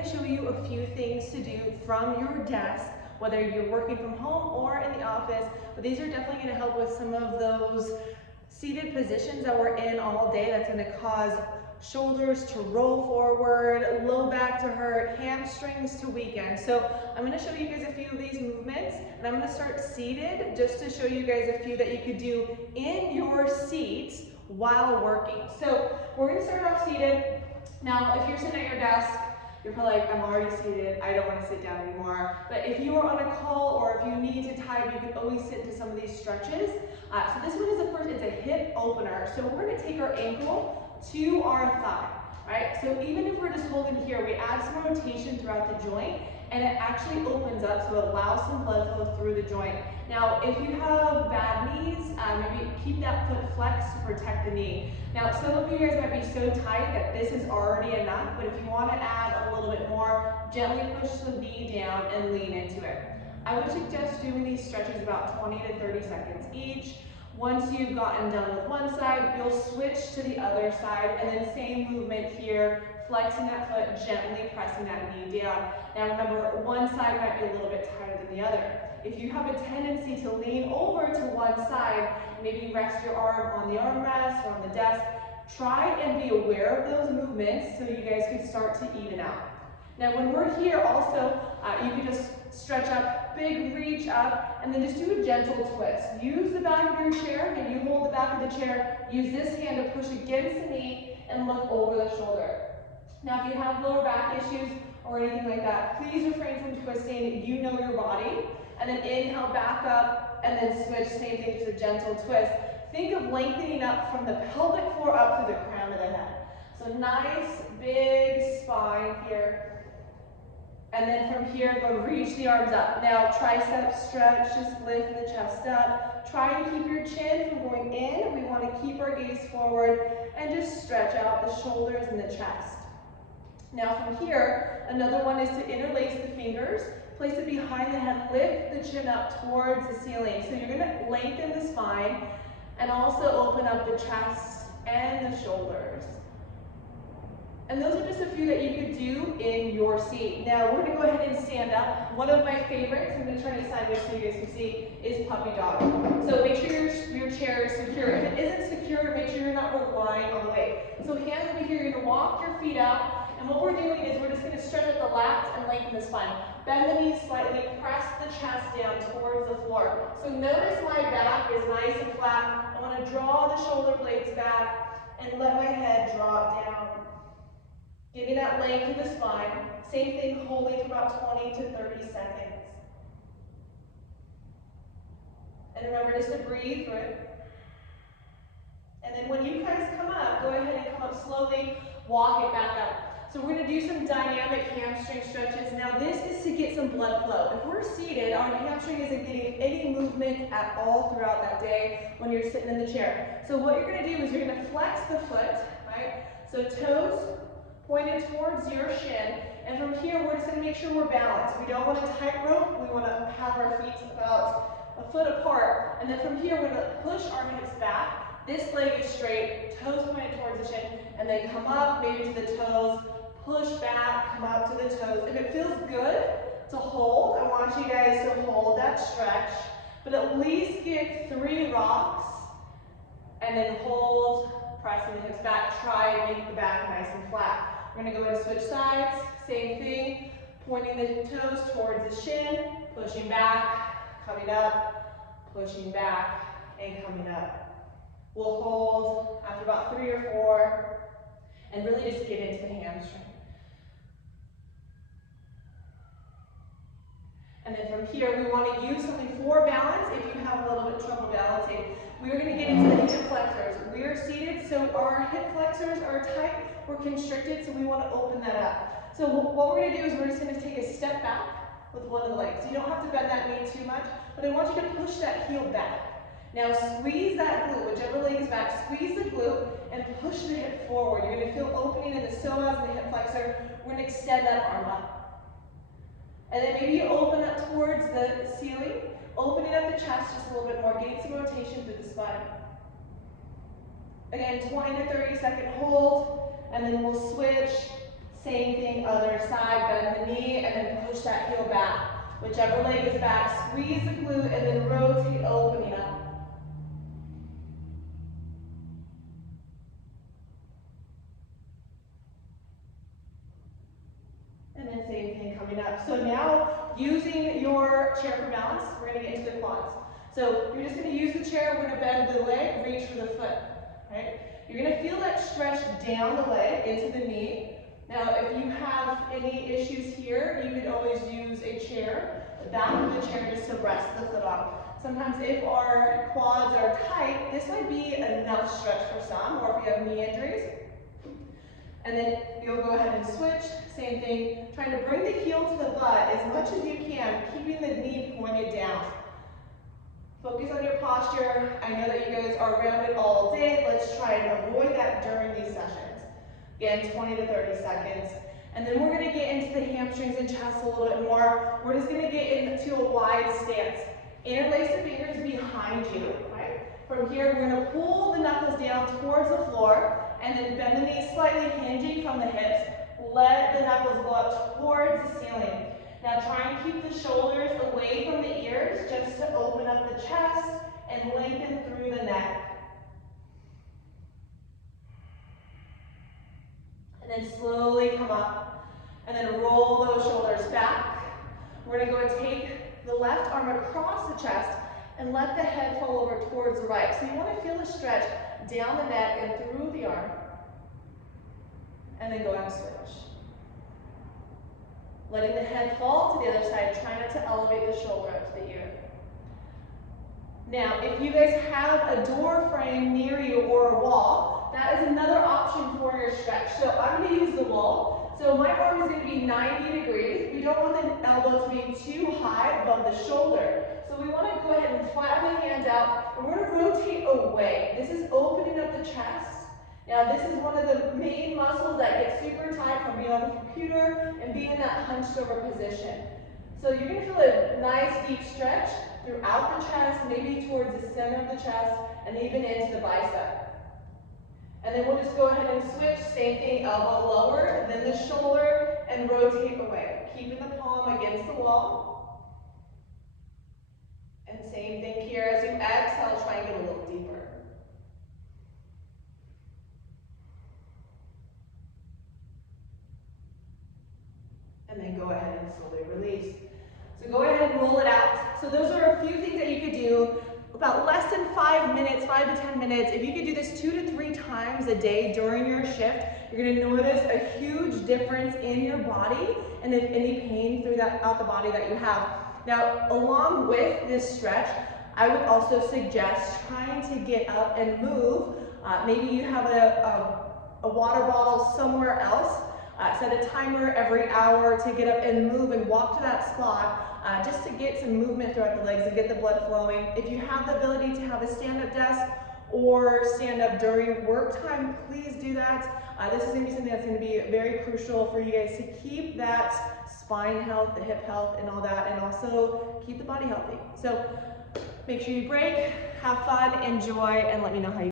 going to show you a few things to do from your desk, whether you're working from home or in the office, but these are definitely going to help with some of those seated positions that we're in all day. That's going to cause shoulders to roll forward, low back to hurt, hamstrings to weaken. So I'm going to show you guys a few of these movements, and I'm going to start seated just to show you guys a few that you could do in your seat while working. So we're going to start off seated. Now, if you're sitting at your desk, you're probably like, I'm already seated, I don't want to sit down anymore. But if you are on a call or if you need to type, you can always sit into some of these stretches. So this one is it's a hip opener. So we're going to take our ankle to our thigh, right? So even if we're just holding here, we add some rotation throughout the joint, and it actually opens up, so it allows some blood flow through the joint. Now, if you have bad knees, maybe keep that foot flexed to protect the knee. Now, some of you guys might be so tight that this is already enough, but if you want to add a little bit more, gently push the knee down and lean into it. I would suggest doing these stretches about 20 to 30 seconds each. Once you've gotten done with one side, you'll switch to the other side, and then same movement here, flexing that foot, gently pressing that knee down. Now remember, one side might be a little bit tighter than the other. If you have a tendency to lean over to one side, maybe rest your arm on the armrest or on the desk, try and be aware of those movements so you guys can start to even out. Now when we're here also, you can just stretch up, big reach up, and then just do a gentle twist. Use the back of your chair, maybe you hold the back of the chair, use this hand to push against the knee and look over the shoulder. Now if you have lower back issues or anything like that, please refrain from twisting. You know your body. And then inhale, back up, and then switch, same thing, just a gentle twist. Think of lengthening up from the pelvic floor up to the crown of the head. So nice, big spine here. And then from here, go reach the arms up. Now tricep stretch, just lift the chest up. Try and keep your chin from going in. We want to keep our gaze forward and just stretch out the shoulders and the chest. Now from here, another one is to interlace the fingers. Place it behind the head, lift the chin up towards the ceiling. So you're going to lengthen the spine and also open up the chest and the shoulders. And those are just a few that you could do in your seat. Now we're going to go ahead and stand up. One of my favorites, I'm going to turn it sideways so you guys can see, is puppy dog. So make sure your chair is secure. If it isn't secure, make sure you're not relying on the weight. So hands over here, you're going to walk your feet out. And what we're doing is we're just going to stretch out the lats and lengthen the spine. Bend the knees slightly, press the chest down towards the floor. So notice my back is nice and flat. I want to draw the shoulder blades back and let my head drop down. Giving that length to the spine. Same thing, holding for about 20 to 30 seconds. And remember just to breathe through it. And then when you guys come up, go ahead and come up slowly, walk it back up. So we're going to do some dynamic hamstring stretches. Now this is to get some blood flow. If we're seated, our hamstring isn't getting any movement at all throughout that day when you're sitting in the chair. So what you're going to do is you're going to flex the foot, right? So toes pointed towards your shin. And from here, we're just going to make sure we're balanced. We don't want to tightrope. We want to have our feet about a foot apart. And then from here, we're going to push our hips back. This leg is straight, toes pointed towards the shin, and then come up maybe to the toes. Push back, come up to the toes. If it feels good to hold, I want you guys to hold that stretch, but at least get 3 rocks, and then hold, pressing the hips back. Try and make the back nice and flat. We're going to go ahead and switch sides. Same thing, pointing the toes towards the shin, pushing back, coming up, pushing back, and coming up. We'll hold after about 3 or 4, and really just get into the hamstring. And then from here, we want to use something for balance if you have a little bit trouble balancing. We're going to get into the hip flexors. We are seated, so our hip flexors are tight, we're constricted, so we want to open that up. So what we're going to do is we're just going to take a step back with one of the legs. You don't have to bend that knee too much, but I want you to push that heel back. Now squeeze that glute, whichever leg is back, squeeze the glute and push the hip forward. You're going to feel opening in the psoas and the hip flexor. We're going to extend that arm up. And then maybe you open up towards the ceiling, opening up the chest just a little bit more, getting some rotation through the spine. Again, 20 to 30 second hold, and then we'll switch. Same thing, other side, push that heel back. Whichever leg is back, squeeze the glute and then rotate, opening up. And then same thing coming up. So now, using your chair for balance, we're gonna get into the quads. So you're just gonna use the chair, we're gonna bend the leg, reach for the foot, right? You're gonna feel that stretch down the leg into the knee. Now, if you have any issues here, you could always use a chair, the back of the chair just to rest the foot on. Sometimes if our quads are tight, this might be enough stretch for some, or if you have knee injuries. And then you'll go ahead and switch, same thing, trying to bring the heel to the butt as much as you can, keeping the knee pointed down. Focus on your posture. I know that you guys are rounded all day. Let's try and avoid that during these sessions. Again, 20 to 30 seconds. And then we're gonna get into the hamstrings and chest a little bit more. We're just gonna get into a wide stance. Interlace the fingers behind you, right? From here, we're gonna pull the knuckles down towards the floor and then bend the knees slightly, hinging from the hips. Let the knuckles go up towards the ceiling. Now try and keep the shoulders away from the ears just to open up the chest and lengthen through the neck. And then slowly come up and then roll those shoulders back. We're gonna go and take the left arm across the chest and let the head fall over towards the right. So you wanna feel the stretch down the neck and through the arm. And then go and switch. Letting the head fall to the other side, try not to elevate the shoulder up to the ear. Now, if you guys have a door frame near you or a wall, that is another option for your stretch. So I'm gonna use the wall. So my arm is gonna be 90 degrees. We don't want the elbow to be too high above the shoulder. So we wanna go ahead and flatten the hand out, and we're gonna rotate away. This is opening up the chest. Now this is one of the main muscles that gets super tight from being on the computer and being in that hunched over position. So you're gonna feel a nice deep stretch throughout the chest, maybe towards the center of the chest and even into the bicep. And then we'll just go ahead and switch, same thing, elbow lower, and then the shoulder, and rotate away. Keeping the palm against the wall. And same thing here, as you exhale, try and get a little deeper. And then go ahead and slowly release. So go ahead and roll it out. So those are a few things that you could do. About less than 5 minutes, 5 to 10 minutes. If you could do this 2 to 3 times a day during your shift, you're gonna notice a huge difference in your body and if any pain throughout the body that you have. Now, along with this stretch, I would also suggest trying to get up and move. Maybe you have a water bottle somewhere else. Set a timer every hour to get up and move and walk to that spot just to get some movement throughout the legs and get the blood flowing. If you have the ability to have a stand-up desk or stand up during work time, please do that. This is going to be something that's going to be very crucial for you guys to keep that spine health, the hip health, and all that, and also keep the body healthy. So make sure you break, have fun, enjoy, and let me know how you